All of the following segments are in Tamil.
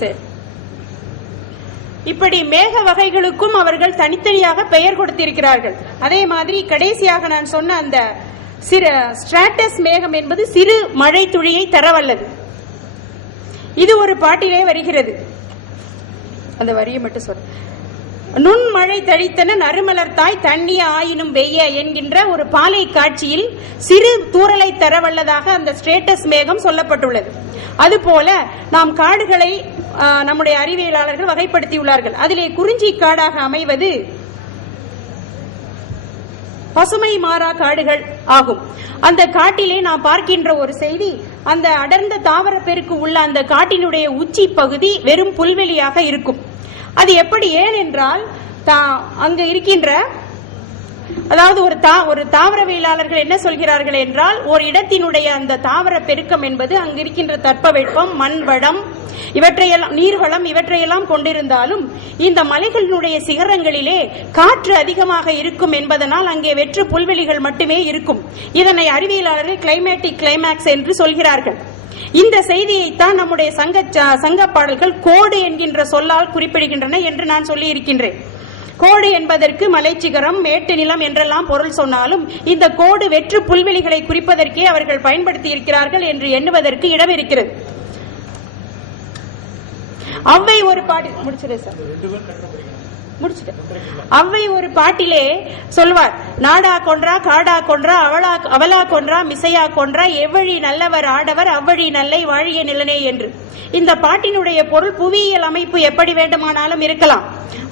சரி இப்படி மேக வகைகளுக்கும் அவர்கள் தனித்தனியாக பெயர் கொடுத்திருக்கிறார்கள். அதே மாதிரி கடைசியாக நான் சொன்ன அந்த சிறு ஸ்ட்ராட்டஸ் மேகம் என்பது சிறு மழை துளியை தரவல்லது. இது ஒரு பாட்டிலே வருகிறது. அந்த வரியை மட்டும் சொல். நுண்மழை தழித்தன நறுமலர் தாய் தண்ணிய ஆயினும் வெய்ய என்கின்ற ஒரு பாலை காட்சியில் சிறு தூறலை தரவல்லதாக அந்த ஸ்டேட்டஸ் மேகம் சொல்லப்பட்டுள்ளது. அதுபோல நாம் காடுகளை நம்முடைய அறிவியலாளர்கள் வகைப்படுத்தியுள்ளார்கள். அதிலே குறிஞ்சி காடாக அமைவது பசுமை மாறா காடுகள் ஆகும். அந்த காட்டிலே நாம் பார்க்கின்ற ஒரு செய்தி அந்த அடர்ந்த தாவர பெருக்கு உள்ள அந்த காட்டினுடைய உச்சி பகுதி வெறும் புல்வெளியாக இருக்கும். அது எப்படி ஏன் என்றால் தா- அங்க இருக்கின்ற அதாவது ஒரு தா ஒரு தாவரவியலாளர்கள் என்ன சொல்கிறார்கள் என்றால் ஒரு இடத்தினுடைய அந்த தாவர பெருக்கம் என்பது அங்கு இருக்கின்ற தட்பவெட்பம் மண் வளம் இவற்றையெல்லாம் நீர்வளம் இவற்றையெல்லாம் கொண்டிருந்தாலும் இந்த மலைகளினுடைய சிகரங்களிலே காற்று அதிகமாக இருக்கும் என்பதனால் அங்கே வெற்று புல்வெளிகள் மட்டுமே இருக்கும். இதனை அறிவியலாளர்கள் கிளைமேட்டிக் கிளைமேக்ஸ் என்று சொல்கிறார்கள். இந்த செய்தியைத்தான் நம்முடைய சங்க சங்க பாடல்கள் கோடு என்கின்ற சொல்லால் குறிப்பிடுகின்றன என்று நான் சொல்லி இருக்கின்றேன் கோடு என்பதற்கு மலைச்சிகரம் மேட்டு நிலம் என்றெல்லாம் பொருள் சொன்னாலும் இந்த கோடு வெற்று புல்வெளிகளை குறிப்பதற்கே அவர்கள் பயன்படுத்தி இருக்கிறார்கள் என்று எண்ணுவதற்கு இடம் இருக்கிறது அவ்வை ஒரு பாடி முடிச்சிடு சார். முடிச்சுட்டேன். அவ்வை ஒரு பாட்டிலே சொல்வார் நாடா கொன்றா காடா கொன்றா அவளா அவலா கொன்றா மிசையா கொன்றா எவ்வழி நல்லவர் ஆடவர் அவ்வழி நல்லை வாழிய நிலனே என்று. இந்த பாட்டினுடைய பொருள் புவியியல் அமைப்பு எப்படி வேண்டுமானாலும் இருக்கலாம்.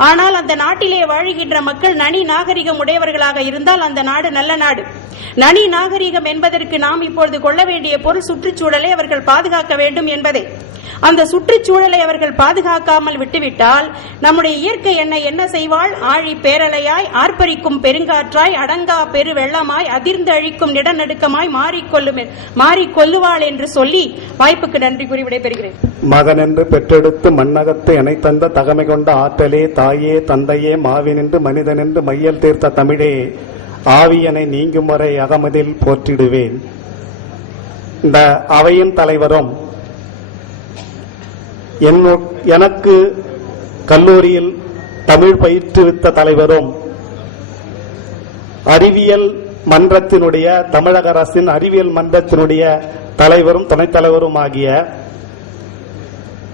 ஆனால் அந்த நாட்டிலே வாழுகின்ற மக்கள் நனி நாகரிகம் உடையவர்களாக இருந்தால் அந்த நாடு நல்ல நாடு. நனி நாகரிகம் என்பதற்கு நாம் இப்பொழுது கொள்ள வேண்டிய பொருள் சுற்றுச்சூழலை அவர்கள் பாதுகாக்க வேண்டும் என்பதே. அந்த சுற்றுச்சூழலை அவர்கள் பாதுகாக்காமல் விட்டுவிட்டால் நம்முடைய இயற்கை என்ன என்ன செய்வாள்? ஆழி பேரலையாய் ஆர்ப்பரிக்கும் பெருங்காற்றாய் அடங்கா பெரு வெள்ளமாய் அதிர்ந்து அழிக்கும் நிடநடுக்கமாய் மாறிக்கொள்ளும் மாறிக்கொள்ளுவாள் என்று சொல்லி வாய்ப்புக்கு நன்றி கூறி விடைபெறுகிறேன். மகனென்று பெற்றெடுத்து மண்ணகத்து எனை தந்த தகமை கொண்ட ஆற்றலே தாயே தந்தையே மாவினின்று மனிதனென்று மையல் தீர்த்த தமிழே ஆவியனை நீங்கும் வரை அகமதில் போற்றிடுவேன். இந்த அவையின் தலைவரும் எனக்கு கல்லூரியில் தமிழ் பயிற்றுவித்த தலைவரும் அறிவியல் மன்றத்தினுடைய தமிழக அரசின் அறிவியல் மன்றத்தினுடைய தலைவரும் துணைத் தலைவரும் ஆகிய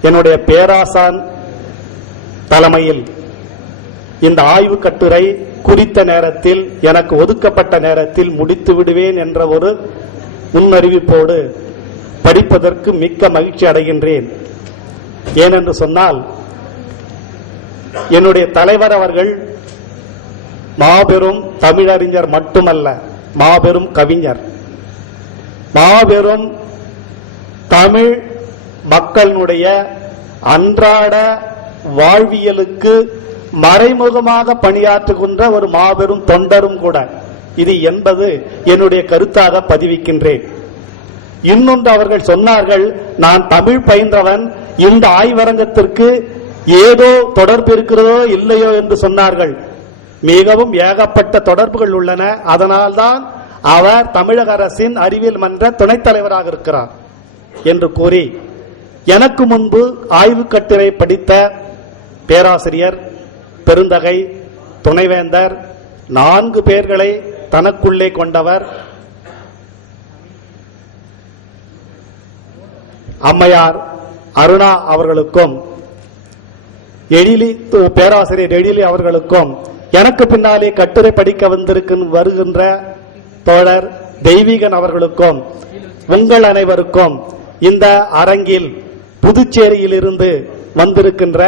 என்னுடைய பேராசான் தலைமையில் இந்த ஆய்வு கட்டுரை குறித்த நேரத்தில் எனக்கு ஒதுக்கப்பட்ட நேரத்தில் முடித்து விடுவேன் என்ற ஒரு முன்னறிவிப்போடு படிப்பதற்கு மிக்க மகிழ்ச்சி அடைகின்றேன். ஏனென்று சொன்னால் என்னுடைய தலைவர் அவர்கள் மாபெரும் தமிழறிஞர் மட்டுமல்ல மாபெரும் கவிஞர். மாபெரும் தமிழ் மக்களினுடைய அன்றாட வாழ்வியலுக்கு மறைமுகமாக பணியாற்றுகின்ற ஒரு மாபெரும் தொண்டரும் கூட. இது என்பது என்னுடைய கருத்தாக பதிவிக்கின்றேன். இன்னொன்று அவர்கள் சொன்னார்கள் நான் தமிழ் பயின்றவன் இந்த ஆய்வரங்கத்திற்கு ஏதோ தொடர்பு இருக்கிறதோ இல்லையோ என்று சொன்னார்கள். மிகவும் ஏகப்பட்ட தொடர்புகள் உள்ளன. அதனால்தான் அவர் தமிழக அரசின் அறிவியல் மன்ற துணைத் தலைவராக இருக்கிறார் என்று கூறி எனக்கு முன்பு ஆய்வு கட்டுரை படித்த பேராசிரியர் பெருந்தகை துணைவேந்தர் நான்கு பேர்களை தனக்குள்ளே கொண்டவர் அம்மையார் அருணா அவர்களுக்கும் எழிலி பேராசிரியர் எழிலி அவர்களுக்கும் எனக்கு பின்னாலே கட்டுரை படிக்க வந்திருக்கும் வருகின்ற தோழர் தெய்வீகன் அவர்களுக்கும் உங்கள் அனைவருக்கும் இந்த அரங்கில் புதுச்சேரியிலிருந்து வந்திருக்கின்ற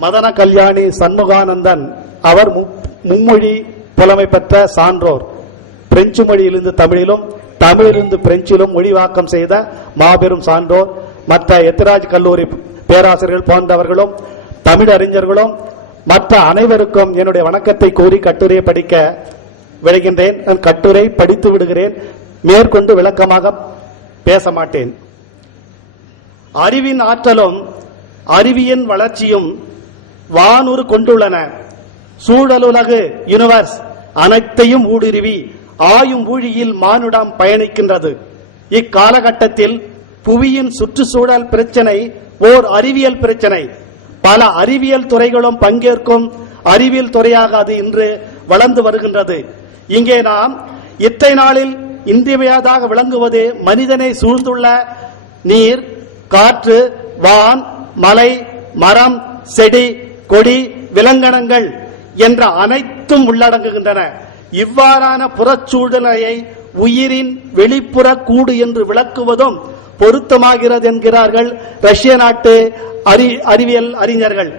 மதன கல்யாணி சண்முகானந்தன் அவர் மும்மொழி புலமை பெற்ற சான்றோர். பிரெஞ்சு மொழியிலிருந்து தமிழிலும் தமிழிலிருந்து பிரெஞ்சிலும் மொழிவாக்கம் செய்த மாபெரும் சான்றோர். மற்ற எத்திராஜ் கல்லூரி பேராசிரியர்கள் போன்றவர்களும் தமிழறிஞர்களும் மற்ற அனைவருக்கும் என்னுடைய வணக்கத்தை கூறி கட்டுரையை படிக்க விளைகின்றேன் நான் கட்டுரை படித்து விடுகிறேன். மேற்கொண்டு விளக்கமாக பேச மாட்டேன். அறிவின் ஆற்றலும் அறிவியின் வளர்ச்சியும் வானூறு கொண்டுள்ளன. சூழலுலகு யூனிவர்ஸ் அனைத்தையும் ஊடுருவி ஆயும் ஊழியில் மானுடம் பயணிக்கின்றது. இக்காலகட்டத்தில் புவியின் சுற்றுச்சூழல் பிரச்சனை ஓர் அறிவியல் பிரச்சனை. பல அறிவியல் துறைகளும் பங்கேற்கும் அறிவியல் துறையாக அது இன்று வளர்ந்து வருகின்றது. இங்கே நாம் இத்தை நாளில் இன்றியமையாதாக விளங்குவது மனிதனை சூழ்ந்துள்ள நீர் காற்று வான் மலை மரம் செடி கொடி விலங்கணங்கள் என்ற அனைத்தும் உள்ளடங்குகின்றன. இவ்வாறான புறச்சூழ்நிலையை உயிரின் வெளிப்புற கூடு என்று விளக்குவதும் பொருத்தமாகிறது என்கிறார்கள் ரஷ்ய நாட்டு அறி அறிவியல் அறிஞர்கள்.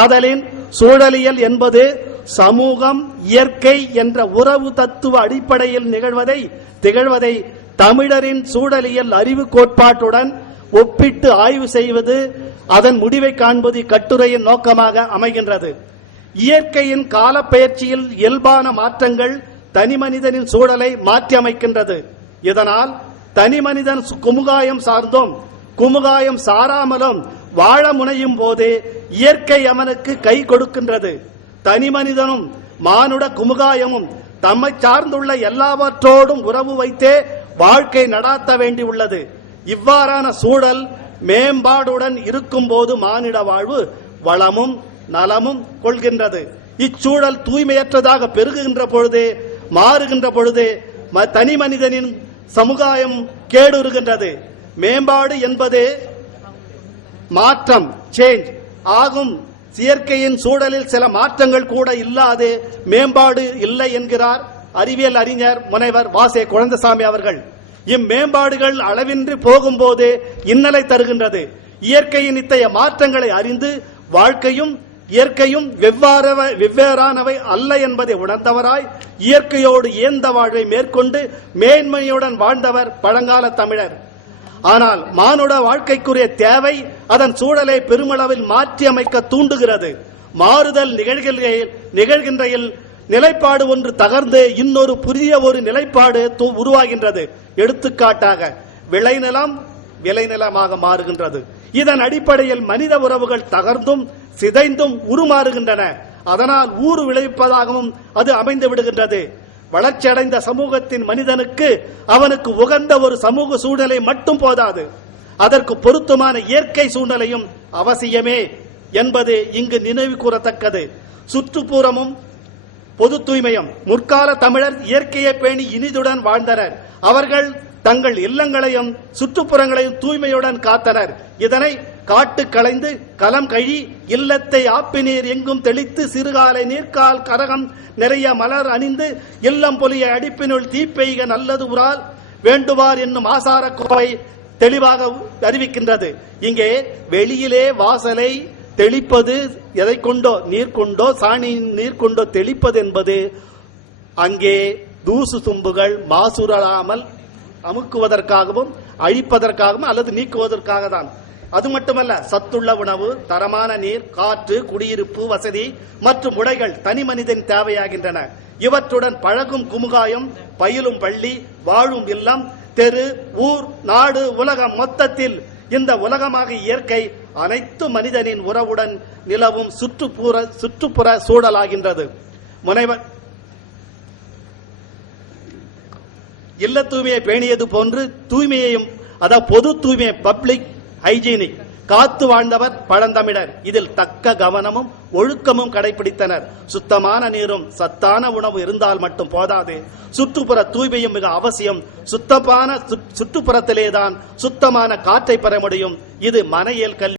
ஆதலின் சூழலியல் என்பது சமூகம் இயற்கை என்ற உறவு தத்துவ அடிப்படையில் நிகழ்வதை திகழ்வதை தமிழரின் சூழலியல் அறிவு கோட்பாட்டுடன் ஒப்பிட்டு ஆய்வு செய்வது அதன் முடிவை காண்பது இக்கட்டுரையின் நோக்கமாக அமைகின்றது. இயற்கையின் காலப்பெயர்ச்சியில் இயல்பான மாற்றங்கள் தனி மனிதனின் சூழலை மாற்றியமைக்கின்றது. இதனால் தனிமனிதன் சு- குமுகாயம் சார்ந்தும் குமுகாயம் சாராமலும் வாழ முனையும் போது இயற்கை அவனுக்கு கை கொடுக்கின்றது. தனிமனிதனும் மானுட குமுகாயமும் தம்மை சார்ந்துள்ள எல்லாவற்றோடும் உறவு வைத்தே வாழ்க்கை நடாத்த வேண்டியுள்ளது இவ்வாறான சூழல் மேம்பாடுடன் இருக்கும் போது மானிட வாழ்வு வளமும் நலமும் கொள்கின்றது. இச்சூழல் தூய்மையற்றதாக பெருகுகின்ற பொழுது மாறுகின்ற பொழுது ம- தனி மனிதனின் சமுதாயம் கேடுறுகின்றது மேம்பாடு என்பது மாற்றம் சேஞ்ச் ஆகும். இயற்கையின் சூழலில் சில மாற்றங்கள் கூட இல்லாது மேம்பாடு இல்லை என்கிறார் அறிவியல் அறிஞர் முனைவர் வாசே குழந்தசாமி அவர்கள். இம்மேம்பாடுகள் அளவின்றி போகும்போது இன்னலை தருகின்றது. இயற்கையின் இத்தகைய மாற்றங்களை அறிந்து வாழ்க்கையும் இயற்கையும் வெவ்வாறவ வெவ்வேறானவை அல்ல என்பதை உணர்ந்தவராய் இயற்கையோடு இயந்த வாழ்வை மேற்கொண்டு மேன்மையுடன் வாழ்ந்தவர் பழங்கால தமிழர். ஆனால் மானுட வாழ்க்கைக்குரிய தேவை அதன் சூழலை பெருமளவில் மாற்றியமைக்க தூண்டுகிறது. மாறுதல் நிகழ்கையில் நிகழ்கின்றையில் நிலைப்பாடு ஒன்று தகர்ந்து இன்னொரு புதிய ஒரு நிலைப்பாடு உருவாகின்றது. எடுத்துக்காட்டாக விளைநிலம் விளைநிலமாக மாறுகின்றது. இதன் அடிப்படையில் மனித உறவுகள் தகர்ந்தும் சிதைந்தும் உருமாறுகின்றன. அதனால் ஊறு விளைவிப்பதாகவும் அது அமைந்து விடுகின்றது. வளர்ச்சியடைந்த சமூகத்தின் மனிதனுக்கு அவனுக்கு உகந்த ஒரு சமூக சூழ்நிலை மட்டும் போதாது. அதற்கு பொருத்தமான இயற்கை சூழ்நிலையும் அவசியமே என்பது இங்கு நினைவு கூறத்தக்கது. சுற்றுப்புறமும் பொது தூய்மையும். முற்கால தமிழர் இயற்கையை பேணி இனிதுடன் வாழ்ந்தனர். அவர்கள் தங்கள் இல்லங்களையும் சுற்றுப்புறங்களையும் தூய்மையுடன் காத்தனர். இதனை காட்டு களைந்து களம் கழி இல்லத்தை ஆப்பி நீர் எங்கும் தெளித்து சிறுகாலை நீர்க்கால் கரகம் நிறைய மலர் அணிந்து இல்லம் பொலிய அடிப்பினுள் தீப்பெய்க நல்லது உரால் வேண்டுவார் என்னும் ஆசார கோவை தெளிவாக அறிவிக்கின்றது. இங்கே வெளியிலே வாசலை தெளிப்பது எதை கொண்டோ நீர் கொண்டோ சாணியின் நீர் கொண்டோ தெளிப்பது என்பது அங்கே தூசு தும்புகள் மாசுரலாமல் அமுக்குவதற்காகவும் அழிப்பதற்காகவும் அல்லது நீக்குவதற்காக தான் அது மட்டுமல்ல சத்துள்ள உணவு தரமான நீர் காற்று குடியிருப்பு வசதி மற்றும் உடைகள் தனி மனிதன் தேவையாகின்றன. இவற்றுடன் பழகும் குமுகாயம் பயிலும் பள்ளி வாழும் இல்லம் தெரு ஊர் நாடு உலகம் மொத்தத்தில் இந்த உலகமாக இயற்கை அனைத்து மனிதனின் உறவுடன் நிலவும் சுற்றுப்புற சுற்றுப்புற சூழலாகின்றது. முனைவர் இல்ல தூய்மையை பேணியது போன்று தூய்மையையும் அதாவது பொது தூய்மை பப்ளிக் ஹைஜீனிக். காத்து வாழ்ந்தவர் பழந்தமிழர். இதில் தக்க கவனமும் ஒழுக்கமும் கடைபிடித்தனர். சுத்தமான நீரும் சத்தான உணவு இருந்தால் மட்டும் போதாது. சுற்றுப்புற தூய்மையும் மிக அவசியம். சுத்தமான சுற்றுப்புறத்திலேதான் சுத்தமான காற்றை பெற முடியும். இது மனையல் கல்வி